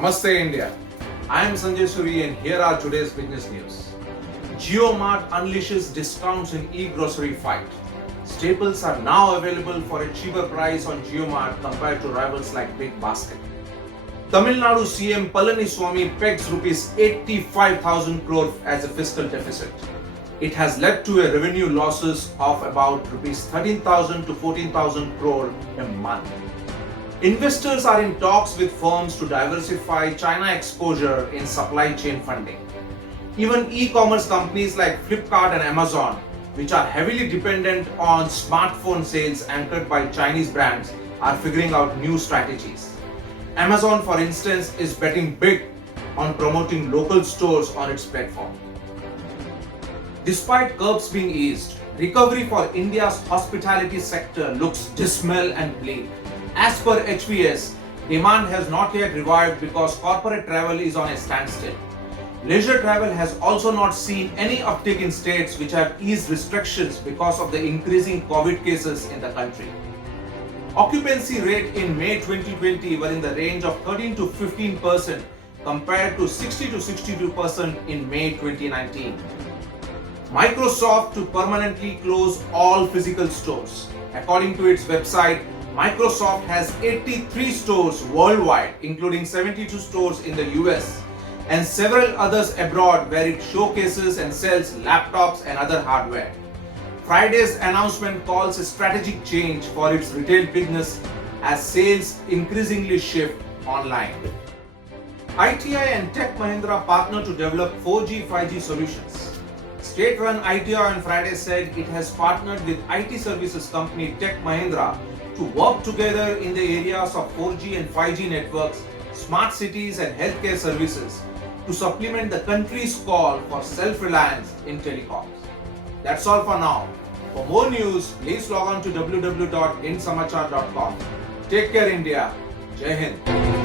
Namaste India. I am Sanjay Suri and here are today's business news. JioMart unleashes discounts in e-grocery fight. Staples are now available for a cheaper price on JioMart compared to rivals like Big Basket. Tamil Nadu CM Palaniswamy pegs rupees 85,000 crore as a fiscal deficit. It has led to a revenue losses of about rupees 13,000 to 14,000 crore a month. Investors are in talks with firms to diversify China exposure in supply chain funding. Even e-commerce companies like Flipkart and Amazon, which are heavily dependent on smartphone sales anchored by Chinese brands, are figuring out new strategies. Amazon, for instance, is betting big on promoting local stores on its platform. Despite curbs being eased, recovery for India's hospitality sector looks dismal and bleak. As per HVS, demand has not yet revived because corporate travel is on a standstill. Leisure travel has also not seen any uptick in states which have eased restrictions because of the increasing COVID cases in the country. Occupancy rate in May 2020 were in the range of 13 to 15% compared to 60 to 62% in May 2019. Microsoft to permanently close all physical stores. According to its website, Microsoft has 83 stores worldwide, including 72 stores in the US and several others abroad where it showcases and sells laptops and other hardware. Friday's announcement calls a strategic change for its retail business as sales increasingly shift online. ITI and Tech Mahindra partner to develop 4G, 5G solutions. State-run ITI on Friday said it has partnered with IT services company Tech Mahindra to work together in the areas of 4G and 5G networks, smart cities and healthcare services to supplement the country's call for self-reliance in telecoms. That's all for now. For more news, please log on to www.insamachar.com. Take care India. Jai Hind.